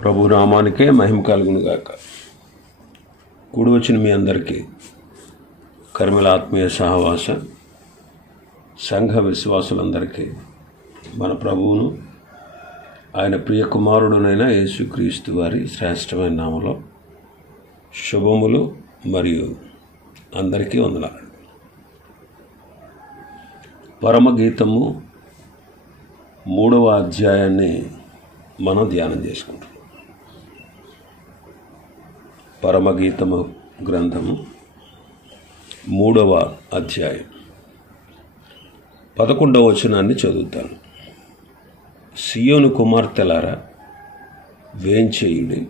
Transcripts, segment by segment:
ప్రభు నామానికే మహిమ కలుగును గాక. కూడి వచ్చిన మీ అందరికీ కర్మల ఆత్మీయ సహవాస సంఘ విశ్వాసులందరికీ మన ప్రభువును ఆయన ప్రియ కుమారుడునైన యేసుక్రీస్తు వారి శ్రేష్టమైన నామములో శుభములు మరియు అందరికీ వందనాలు. పరమగీతము 3వ అధ్యాయాన్ని మనం ధ్యానం చేసుకుంటాం. పరమగీతము గ్రంథము 3వ అధ్యాయం 11వ వచనాన్ని చదువుతాను. సియోను కుమార్తెలారా వేంచేయుడి,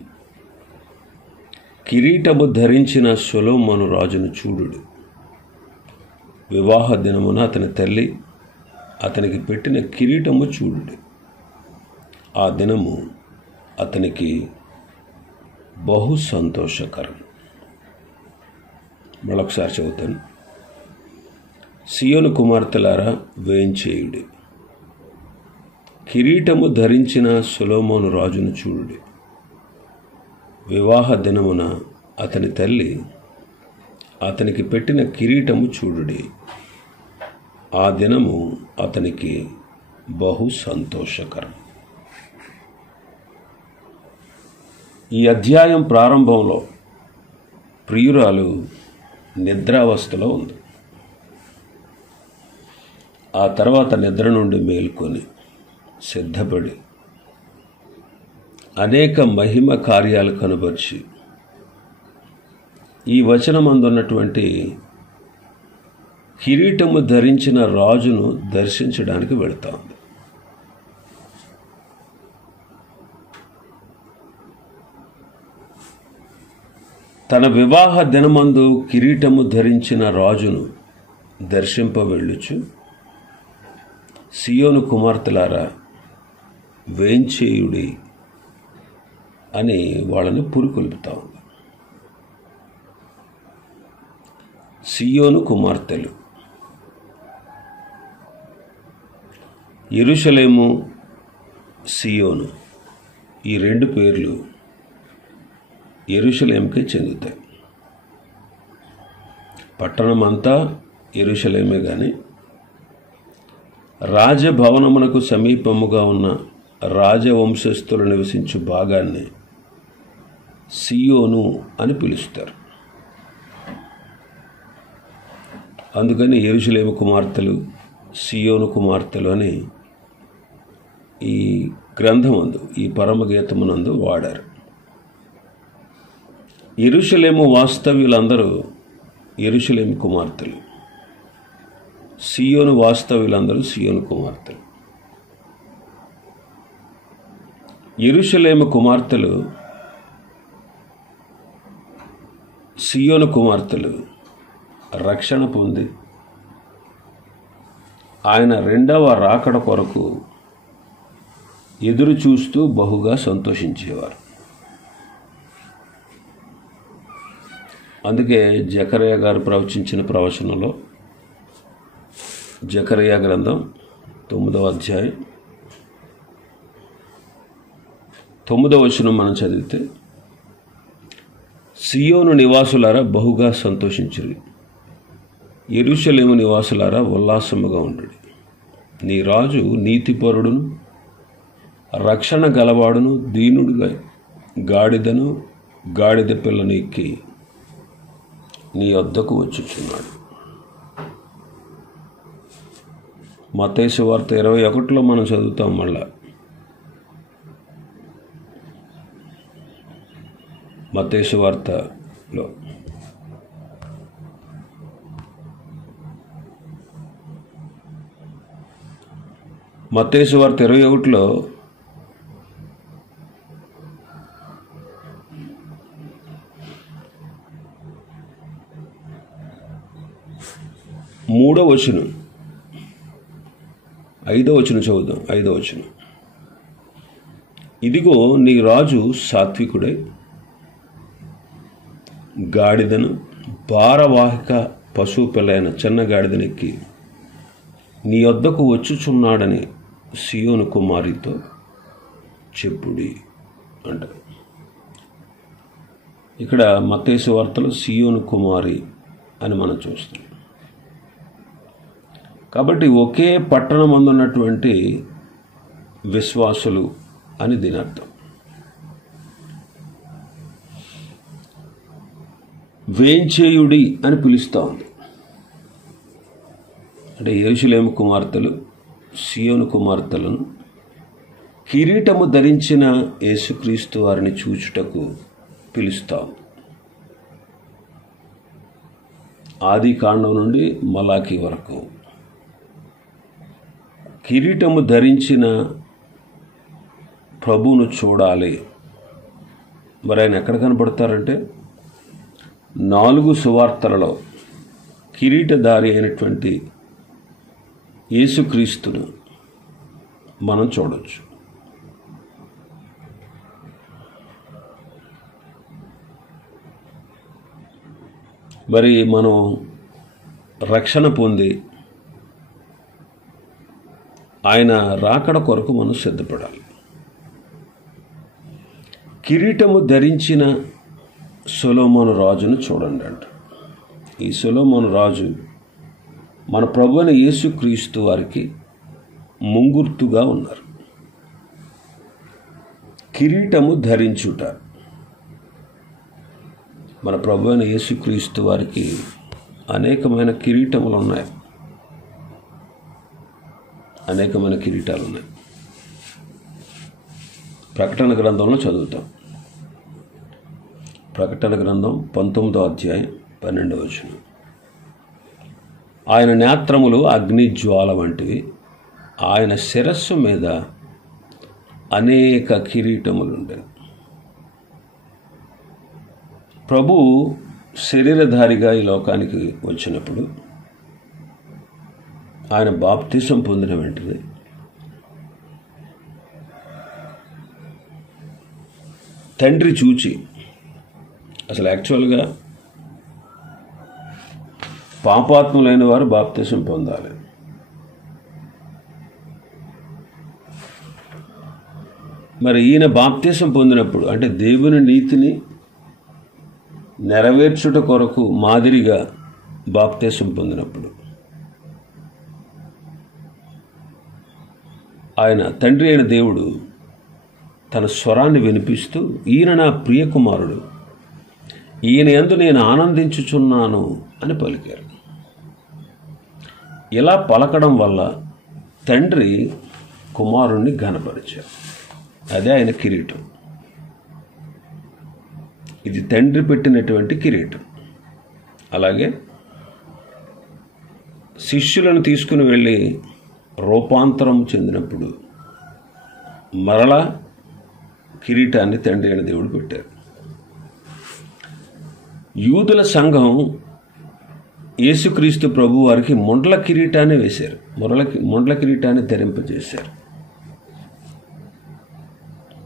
కిరీటము ధరించిన సొలొమోను రాజును చూడుడి. వివాహ దినమున అతని తల్లి అతనికి పెట్టిన కిరీటము చూడుడి. ఆ దినము అతనికి బహు సంతోషకరం. మరొకసారి చదువుతాను. సియోను కుమార్తెలారా వేంచేయుడి, కిరీటము ధరించిన సొలొమోను రాజును చూడుడి. వివాహ దినమున అతని తల్లి అతనికి పెట్టిన కిరీటము చూడుడి. ఆ దినము అతనికి బహు సంతోషకరం. ఈ అధ్యాయం ప్రారంభంలో ప్రియురాలు నిద్రావస్థలో ఉంది. ఆ తర్వాత నిద్ర నుండి మేల్కొని సిద్ధపడి అనేక మహిమ కార్యాలు కనబర్చి ఈ వచనమందున్నటువంటి కిరీటము ధరించిన రాజును దర్శించడానికి వెళుతా ఉంది. తన వివాహ దినమందు కిరీటము ధరించిన రాజును దర్శింప వెళ్ళుచు, సియోను కుమార్తెలారా వేంచేయుడి అని వాళ్ళని పురికొల్పుతా ఉంది. సియోను కుమార్తెలు, యెరూషలేము, సియోను ఈ రెండు పేర్లు యెరూషలేముకే చెందుతాయి. పట్టణమంతా యెరూషలేమే కానీ రాజభవనమునకు సమీపముగా ఉన్న రాజవంశస్థులు నివసించు భాగాన్ని సియోను అని పిలుస్తారు. అందుకని యెరూషలేము కుమార్తెలు, సియోను కుమార్తెలు అని ఈ గ్రంథమందు, ఈ పరమగీతమునందు వాడారు. యెరూషలేము వాస్తవ్యులందరూ యెరూషలేము కుమార్తెలు, సియోను వాస్తవ్యులందరూ సియోను కుమార్తెలు. యెరూషలేము కుమార్తెలు, సియోను కుమార్తెలు రక్షణ పొంది ఆయన రెండవ రాకడ కొరకు ఎదురు చూస్తూ బహుగా సంతోషించేవారు. అందుకే జకర్యా గారు ప్రవచించిన ప్రవచనంలో, జకర్యా గ్రంథం 9వ అధ్యాయం 9వ వచనం మనం చదివితే, సియోను నివాసులారా బహుగా సంతోషించుడి, యెరూషలేము నివాసులారా ఉల్లాసముగా ఉండుడి. నీ రాజు నీతిపరుడును రక్షణ గలవాడును దీనుడుగా గాడిదను గాడిద పిల్లను ఎక్కి నీ వద్దకు వచ్చుచున్నాడు. మత్తయి సువార్త 21లో మనం చదువుతాం. మళ్ళా మత్తయి సువార్తలో మత్తయి సువార్త 21లో మూడవ వచనం, 5వ వచనం చదువుదాం. 5వ వచనం, ఇదిగో నీ రాజు సాత్వికుడై గాడిదను భారవాహిక పశువు పిల్లైన చిన్న గాడిదనెక్కి నీ వద్దకు వచ్చుచున్నాడని సియోను కుమారితో చెప్పుడి అంటారు. ఇక్కడ మత్తయి సువార్తలో సియోను కుమారి అని మనం చూస్తాం. కాబట్టి ఒకే పట్టణమందు ఉన్నటువంటి విశ్వాసులు అని దీని అర్థం. వేంచేయుడి అని పిలుస్తూ ఉంది. అంటే యెరూషలేము కుమార్తెలు సియోను కుమార్తెలను కిరీటము ధరించిన యేసుక్రీస్తు వారిని చూచుటకు పిలుస్తాం. ఆది కాండం నుండి మలాకి వరకు కిరీటము ధరించిన ప్రభువును చూడాలి. మరి ఆయన ఎక్కడ కనపడతారంటే 4 సువార్తలలో కిరీటధారి అయినటువంటి యేసుక్రీస్తును మనం చూడవచ్చు. మరి మనం రక్షణ పొంది ఆయన రాకడ కొరకు మనం సిద్ధపడాలి. కిరీటము ధరించిన సొలొమోను రాజును చూడండి అంట. ఈ సొలొమోను రాజు మన ప్రభువైన యేసుక్రీస్తు వారికి ముంగుర్తుగా ఉన్నారు. కిరీటము ధరించుట. మన ప్రభువైన యేసుక్రీస్తు వారికి అనేకమైన కిరీటములు ఉన్నాయి, అనేకమైన కిరీటాలు ఉన్నాయి. ప్రకటన గ్రంథంలో చదువుతాం. ప్రకటన గ్రంథం 19వ అధ్యాయం 12వ వచనం. ఆయన నేత్రములు అగ్ని జ్వాల వంటివి, ఆయన శిరస్సు మీద అనేక కిరీటములుండెను. ప్రభు శరీరధారిగా ఈ లోకానికి వచ్చినప్పుడు ఆయన బాప్తిసం పొందిన వెంటనే తండ్రి చూచి, అసలు యాక్చువల్గా పాపాత్ములైన వారు బాప్తిసం పొందాలి. మరి ఈయన బాప్తిసం పొందినప్పుడు అంటే దేవుని నీతిని నెరవేర్చుట కొరకు మాదిరిగా బాప్తిసం పొందినప్పుడు ఆయన తండ్రి అయిన దేవుడు తన స్వరాన్ని వినిపిస్తూ, ఈయన నా ప్రియ కుమారుడు, ఈయన యందు నేను ఆనందించుచున్నాను అని పలికారు. ఇలా పలకడం వల్ల తండ్రి కుమారుణ్ణి ఘనపరిచారు. అదే ఆయన కిరీటం. ఇది తండ్రి పెట్టినటువంటి కిరీటం. అలాగే శిష్యులను తీసుకుని వెళ్ళి రూపాంతరం చెందినప్పుడు మరలా కిరీటాన్ని తండ్రి అయిన దేవుడు పెట్టారు. యూదుల సంఘం యేసుక్రీస్తు ప్రభు వారికి ముండ్ల కిరీటాన్ని వేశారు, ముండ్ల కిరీటాన్ని ధరింపజేశారు.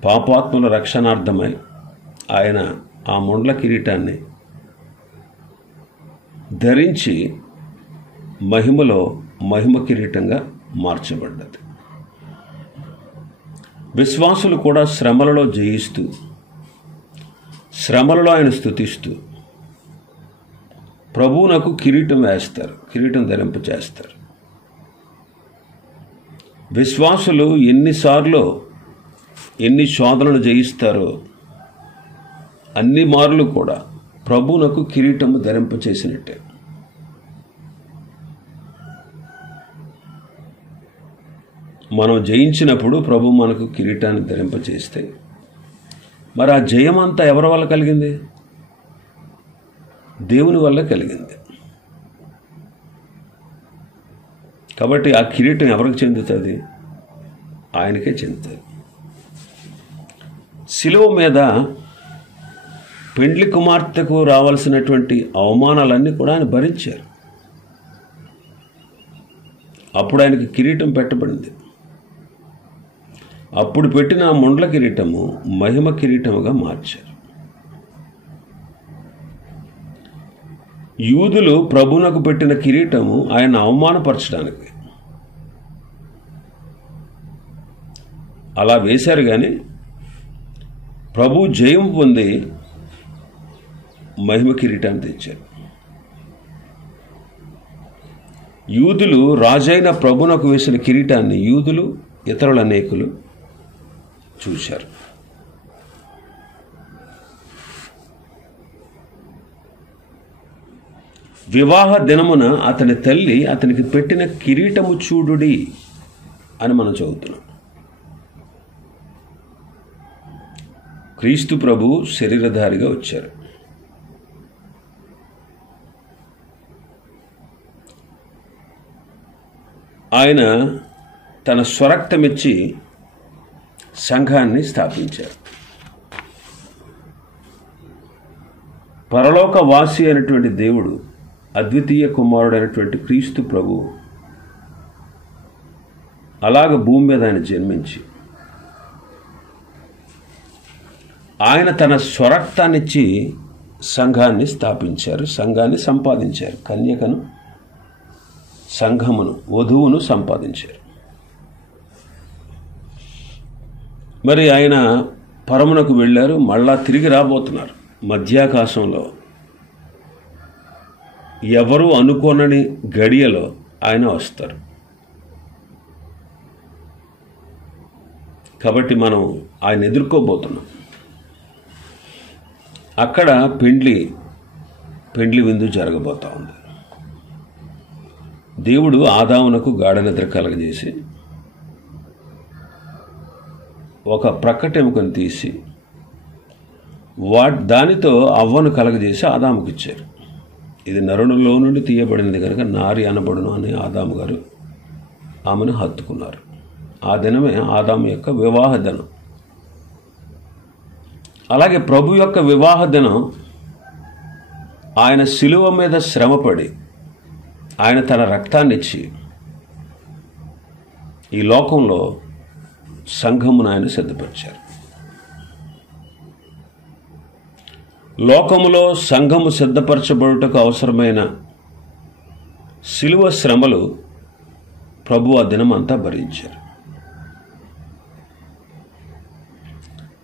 పాపాత్ముల రక్షణార్థమై ఆయన ఆ ముండ్ల కిరీటాన్ని ధరించి మహిమలో మహిమ కిరీటంగా మార్చబడ్డది. విశ్వాసులు కూడా శ్రమలలో జయిస్తూ, శ్రమలలో ఆయన స్తుతిస్తూ ప్రభువునకు కిరీటం వేస్తారు, కిరీటం ధరింపచేస్తారు. విశ్వాసులు ఎన్నిసార్లు ఎన్ని శోధనలు జయిస్తారో అన్ని మార్లు కూడా ప్రభువునకు కిరీటము ధరింపచేసినట్టే. మనం జయించినప్పుడు ప్రభు మనకు కిరీటాన్ని ధరింపచేస్తే మరి ఆ జయమంతా ఎవరి వల్ల కలిగింది? దేవుని వల్ల కలిగింది. కాబట్టి ఆ కిరీటం ఎవరికి చెందుతుంది? ఆయనకే చెందుతుంది. శిలువ మీద పెండ్లి కుమార్తెకు రావాల్సినటువంటి అవమానాలన్నీ కూడా ఆయన భరించారు. అప్పుడు ఆయనకి కిరీటం పెట్టబడింది. అప్పుడు పెట్టిన ముండ్ల కిరీటము మహిమ కిరీటముగా మార్చారు. యూదులు ప్రభువునకు పెట్టిన కిరీటము ఆయన అవమానపరచడానికి అలా వేశారు. కానీ ప్రభు జయం పొంది మహిమ కిరీటాన్ని తెచ్చారు. యూదులు రాజైన ప్రభునకు వేసిన కిరీటాన్ని యూదులు ఇతరుల అనేకులు చూశారు. వివాహ దినమున అతని తల్లి అతనికి పెట్టిన కిరీటము చూడుడి అని మనం చదువుతున్నాం. క్రీస్తు ప్రభు శరీరధారిగా వచ్చారు. ఆయన తన స్వరక్తమిచ్చి సంఘాన్ని స్థాపించారు. పరలోక వాసి అయినటువంటి దేవుడు, అద్వితీయ కుమారుడైనటువంటి క్రీస్తు ప్రభు అలాగ భూమి మీద ఆయన జన్మించి ఆయన తన స్వరక్తాన్నిచ్చి సంఘాన్ని స్థాపించారు, సంఘాన్ని సంపాదించారు. కన్యకను, సంఘమును, వధువును సంపాదించారు. మరి ఆయన పరమునకు వెళ్ళారు, మళ్ళా తిరిగి రాబోతున్నారు. మధ్యాకాశంలో ఎవరు అనుకోనని గడియలో ఆయన వస్తారు. కాబట్టి మనం ఆయన ఎదుర్కోబోతున్నాం. అక్కడ పెండ్లి విందు జరగబోతా ఉంది. దేవుడు ఆదామునకు గాఢ నిద్ర కలగజేసి ఒక ప్రక్కటెముకను తీసి దానితో అవ్వను కలగజేసి ఆదాముకి ఇచ్చారు. ఇది నరునిలో నుండి తీయబడినది కనుక నారి అనబడును అని ఆదాము గారు ఆమెను హత్తుకున్నారు. ఆ దినమే ఆదాము యొక్క వివాహ దినం. అలాగే ప్రభు యొక్క వివాహ దినం ఆయన శిలువ మీద శ్రమపడి ఆయన తన రక్తాన్ని ఇచ్చి ఈ లోకంలో సంఘమును ఆయన సిద్ధపరిచారు. లోకములో సంఘము సిద్ధపరచబడుటకు అవసరమైన శిలువ శ్రమలు ప్రభు ఆ దినమంతా భరించారు.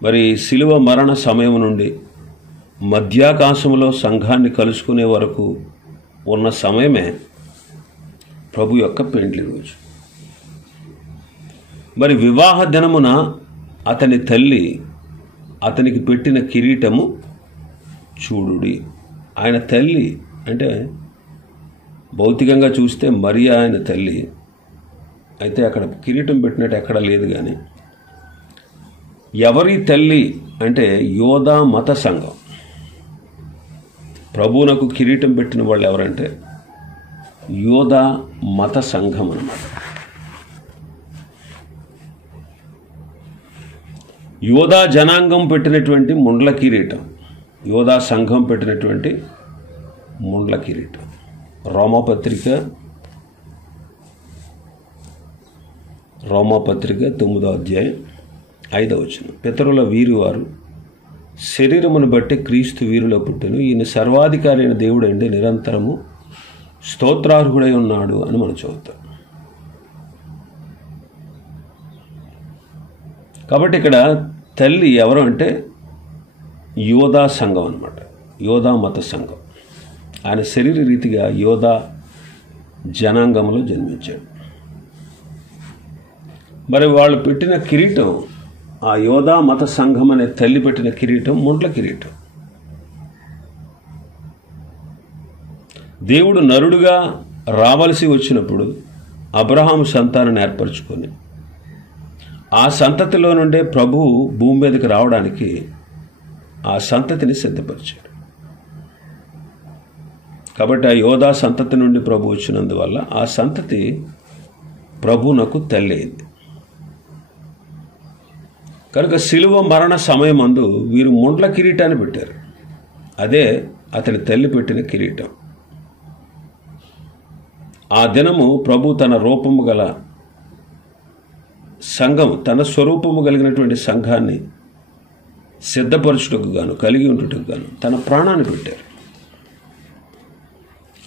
మరి శిలువ మరణ సమయం నుండి మధ్యాకాశములో సంఘాన్ని కలుసుకునే వరకు ఉన్న సమయమే ప్రభు యొక్క పెండ్లి రోజు. మరి వివాహ దినమున అతని తల్లి అతనికి పెట్టిన కిరీటము చూడుడి. ఆయన తల్లి అంటే భౌతికంగా చూస్తే మరియా ఆయన తల్లి అయితే అక్కడ కిరీటం పెట్టినట్టు ఎక్కడ లేదు. కానీ ఎవరి తల్లి అంటే యోధా మత సంఘం. ప్రభువునకు కిరీటం పెట్టిన వాళ్ళు ఎవరంటే యోధా మత సంఘం అన్నమాట. యోధా జనాంగం పెట్టినటువంటి ముండ్ల కిరీటం, యోధా సంఘం పెట్టినటువంటి ముండ్ల కిరీటం. రోమాపత్రిక 9వ అధ్యాయం 5వ వచనం. పితరుల వీరు వారు శరీరమును బట్టి క్రీస్తు వీరిలో పుట్టెను, ఈయన సర్వాధికారి అయిన దేవుడు అంటే నిరంతరము స్తోత్రార్హుడై ఉన్నాడు అని మనం చదువుతాం. కాబట్టి ఇక్కడ తల్లి ఎవరు అంటే యోధా సంఘం అన్నమాట, యోధా మత సంఘం. ఆయన శరీర రీతిగా యోధా జనాంగంలో జన్మించాడు. మరి వాళ్ళు పెట్టిన కిరీటం, ఆ యోధా మత సంఘం అనే తల్లి పెట్టిన కిరీటం ముండ్ల కిరీటం. దేవుడు నరుడుగా రావలసి వచ్చినప్పుడు అబ్రహాము సంతానాన్ని ఏర్పరచుకొని ఆ సంతతిలో నుండే ప్రభువు భూమి మీదకి రావడానికి ఆ సంతతిని సిద్ధపరిచాడు. కాబట్టి ఆ యోధా సంతతి నుండి ప్రభు వచ్చినందువల్ల ఆ సంతతి ప్రభువునకు తల్లి అయింది. కనుక శిలువ మరణ సమయమందు వీరు ముండ్ల కిరీటాన్ని పెట్టారు. అదే అతని తల్లి పెట్టిన కిరీటం. ఆ దినము ప్రభు తన రూపము గల సంఘము, తన స్వరూపము కలిగినటువంటి సంఘాన్ని సిద్ధపరచుటకు గాను, కలిగి ఉంటుటకు గాను తన ప్రాణాన్ని పెట్టారు.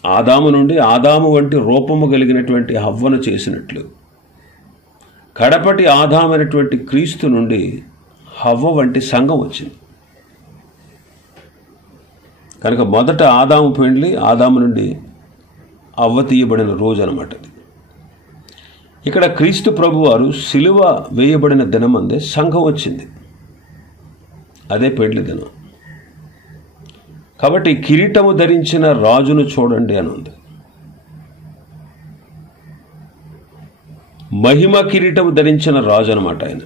ఆదాము నుండి ఆదాము వంటి రూపము కలిగినటువంటి హవ్వను చేసినట్లు కడపటి ఆదామైనటువంటి క్రీస్తు నుండి హవ్వ వంటి సంఘం వచ్చింది. కనుక మొదట ఆదాము పెండ్లి, ఆదాము నుండి అవ్వ తీయబడిన రోజు అన్నమాట. ఇక్కడ క్రీస్తు ప్రభువారు సిలువ వేయబడిన దినమందే సంఘం వచ్చింది. అదే పెండ్లి దినం. కాబట్టి కిరీటము ధరించిన రాజును చూడండి అని ఉంది. మహిమ కిరీటము ధరించిన రాజు అనమాట ఆయన.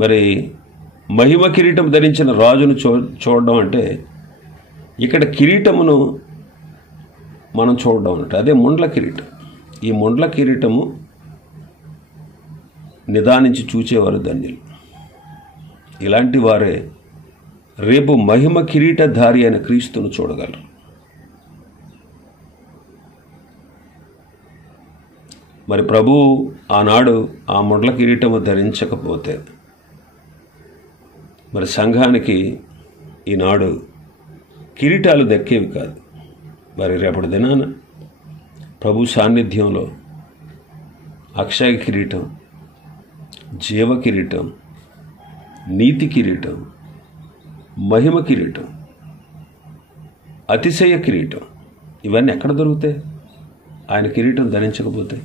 మరి మహిమ కిరీటం ధరించిన రాజును చూడడం అంటే ఇక్కడ కిరీటమును మనం చూడడం అన్నట్టు. అదే ముండ్ల కిరీటం. ఈ ముండ్ల కిరీటము నిదానించి చూచేవారు ధన్యులు. ఇలాంటి వారే రేపు మహిమ కిరీటధారి అయిన క్రీస్తును చూడగలరు. మరి ప్రభు ఆనాడు ఆ ముండ్ల కిరీటము ధరించకపోతే మరి సంఘానికి ఈనాడు కిరీటాలు దక్కేవి కాదు. మరి రేపటి దినాన ప్రభు సాన్నిధ్యంలో అక్షయ కిరీటం, జీవ కిరీటం, నీతి కిరీటం, మహిమ కిరీటం, అతిశయ కిరీటం ఇవన్నీ ఎక్కడ దొరుకుతాయి? ఆయన కిరీటం ధరించకపోతే.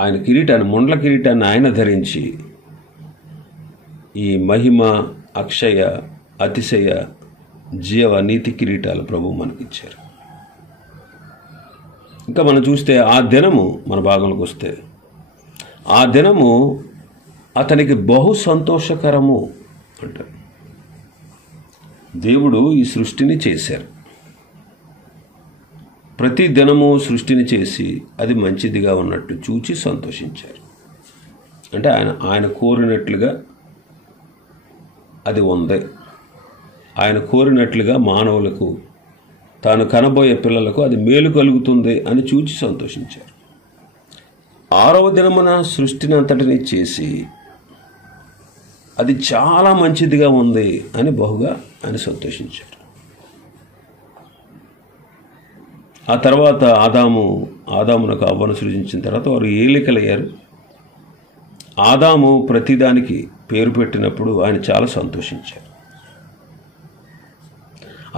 ఆయన కిరీటాన్ని, ముండ్ల కిరీటాన్ని ఆయన ధరించి ఈ మహిమ, అక్షయ, అతిశయ, జీవ, నీతి కిరీటాలు ప్రభు మనకిచ్చారు. ఇంకా మనం చూస్తే ఆ దినము, మన భాగంలోకి వస్తే ఆ దినము అతనికి బహు సంతోషకరము అంటారు. దేవుడు ఈ సృష్టిని చేశారు. ప్రతి దినము సృష్టిని చేసి అది మంచిదిగా ఉన్నట్టు చూచి సంతోషించారు. అంటే ఆయన కోరినట్లుగా అది ఉంది. ఆయన కోరినట్లుగా మానవులకు, తాను కనబోయే పిల్లలకు అది మేలు కలుగుతుంది అని చూచి సంతోషించారు. 6వ దినమున సృష్టిని అంతటినీ చేసి అది చాలా మంచిదిగా ఉంది అని బహుగా ఆయన సంతోషించారు. ఆ తర్వాత ఆదామునకు అవ్వను సృజించిన తర్వాత వారు ఏలికలయ్యారు. ఆదాము ప్రతిదానికి పేరు పెట్టినప్పుడు ఆయన చాలా సంతోషించారు.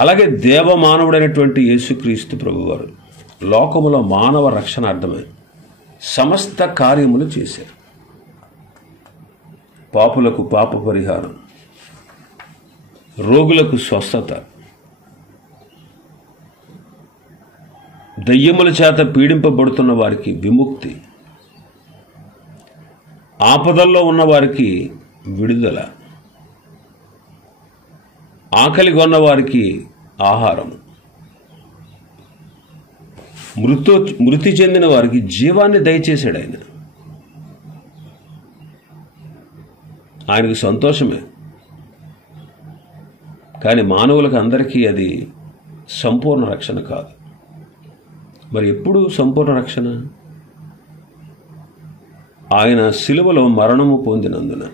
అలాగే దేవమానవుడైనటువంటి యేసుక్రీస్తు ప్రభువారు లోకములో మానవ రక్షణార్థమై సమస్త కార్యములు చేశారు. పాపులకు పాప పరిహారం, రోగులకు స్వస్థత, దయ్యముల చేత పీడింపబడుతున్న వారికి విముక్తి, ఆపదల్లో ఉన్న వారికి విడుదల, ఆకలి కొన్న వారికి ఆహారం, మృతి చెందిన వారికి జీవాన్ని దయచేశాడు ఆయన. ఆయనకు సంతోషమే. కానీ మానవులకు అందరికీ అది సంపూర్ణ రక్షణ కాదు. మరి ఎప్పుడు సంపూర్ణ రక్షణ? ఆయన సిలువలో మరణము పొందినందున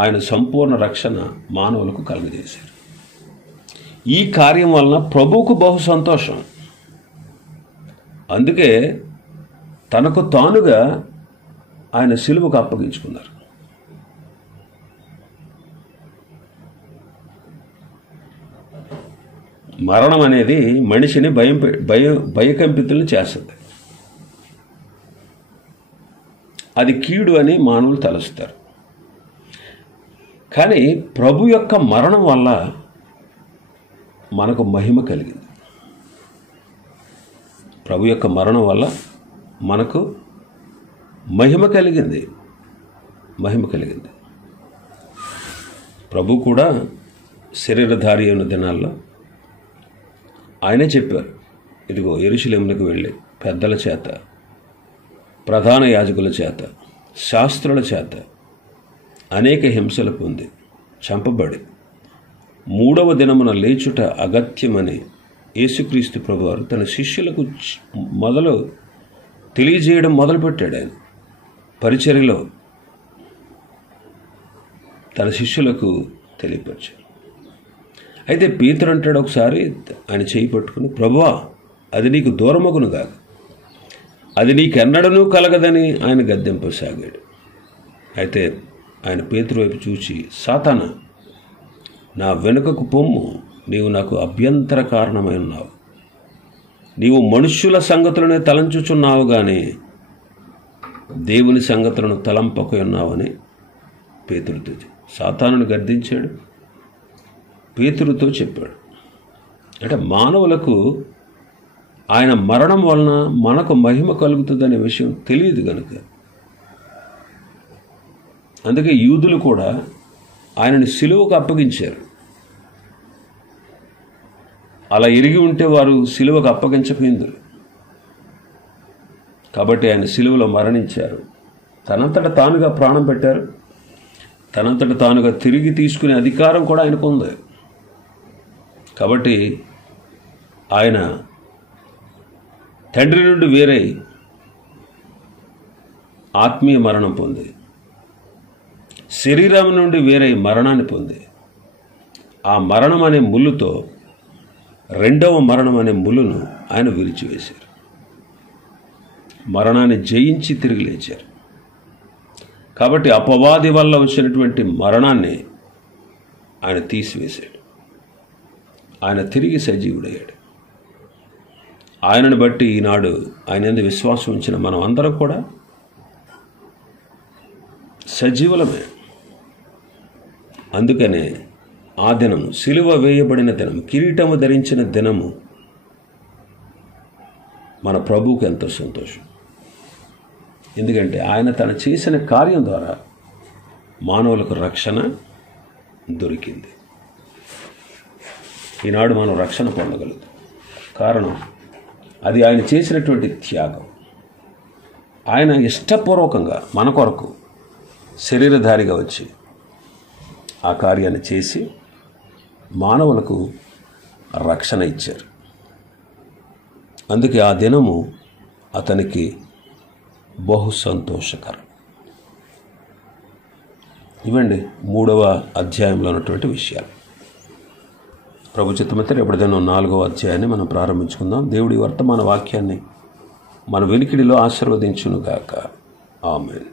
ఆయన సంపూర్ణ రక్షణ మానవులకు కలుగజేశారు. ఈ కార్యం వలన ప్రభువుకు బహు సంతోషం. అందుకే తనకు తానుగా ఆయన సిలువకు అప్పగించుకున్నారు. మరణం అనేది మనిషిని భయకంపితులను చేస్తుంది. అది కీడు అని మానవులు తలుస్తారు. కానీ ప్రభు యొక్క మరణం వల్ల మనకు మహిమ కలిగింది. ప్రభు యొక్క మరణం వల్ల మనకు మహిమ కలిగింది. ప్రభు కూడా శరీరధారి అయిన దినాల్లో ఆయనే చెప్పారు, ఇదిగో యెరూషలేమునకు వెళ్ళి పెద్దల చేత, ప్రధాన యాజకుల చేత, శాస్త్రుల చేత అనేక హింసలు పొంది చంపబడి 3వ దినమున లేచుట అగత్యమని యేసుక్రీస్తు ప్రభువారు తన శిష్యులకు తెలియజేయడం మొదలుపెట్టాడు. ఆయన పరిచర్యలో తన శిష్యులకు తెలియపరిచారు. అయితే పీతరు అంటాడు ఒకసారి ఆయన చేయి పట్టుకుని, ప్రభువా అది నీకు దూరమగును కాదు, అది నీకెన్నడనూ కలగదని ఆయన గద్దెంపసాగాడు. అయితే ఆయన పేతురు వైపు చూచి, సాతానా, నా వెనుకకు పొమ్ము, నీవు నాకు అభ్యంతర కారణమై ఉన్నావు. నీవు మనుష్యుల సంగతులనే తలంచుచున్నావు గాని దేవుని సంగతులను తలంపక ఉన్నావని పేతురుతో సాతానుని గద్దించాడు. పేతురుతో చెప్పాడు. అంటే మానవులకు ఆయన మరణం వలన మనకు మహిమ కలుగుతుందనే విషయం తెలియదు కనుక, అందుకే యూదులు కూడా ఆయనని సిలువకు అప్పగించారు. అలా ఎరిగి ఉంటే వారు సిలువకు అప్పగించకపోయిందురు. కాబట్టి ఆయన సిలువలో మరణించారు. తనంతట తానుగా ప్రాణం పెట్టారు. తనంతట తానుగా తిరిగి తీసుకునే అధికారం కూడా ఆయనకు ఉంది. కాబట్టి ఆయన తండ్రి నుండి వేరే ఆత్మీయ మరణం పొంది, శరీరం నుండి వేరే మరణాన్ని పొంది, ఆ మరణం అనే ముళ్ళుతో రెండవ మరణం అనే ముళ్ళును ఆయన విరిచివేశారు. మరణాన్ని జయించి తిరిగి లేచారు. కాబట్టి అపవాది వల్ల వచ్చినటువంటి మరణాన్ని ఆయన తీసివేశాడు. ఆయన తిరిగి సజీవుడయ్యాడు. ఆయనను బట్టి ఈనాడు ఆయన యందు విశ్వాసం ఉంచిన మనం అందరం కూడా సజీవులమే. అందుకనే ఆ దినము, సిలువ వేయబడిన దినము, కిరీటము ధరించిన దినము మన ప్రభువుకు ఎంతో సంతోషం. ఎందుకంటే ఆయన తను చేసిన కార్యం ద్వారా మానవులకు రక్షణ దొరికింది. ఈనాడు మనం రక్షణ పొందగలుగుతాం. కారణం అది ఆయన చేసినటువంటి త్యాగం. ఆయన ఇష్టపూర్వకంగా మన కొరకు శరీరధారిగా వచ్చి ఆ కార్యాన్ని చేసి మానవులకు రక్షణ ఇచ్చారు. అందుకే ఆ దినము అతనికి బహు సంతోషకరం. ఇవండి 3వ అధ్యాయంలో ఉన్నటువంటి విషయాలు. ప్రభు చిత్తమైతే రేపటి దినం 4వ అధ్యాయాన్ని మనం ప్రారంభించుకుందాం. దేవుడి వర్తమాన వాక్యాన్ని మన వెలికిడిలో ఆశీర్వదించునుగాక. ఆమేన్.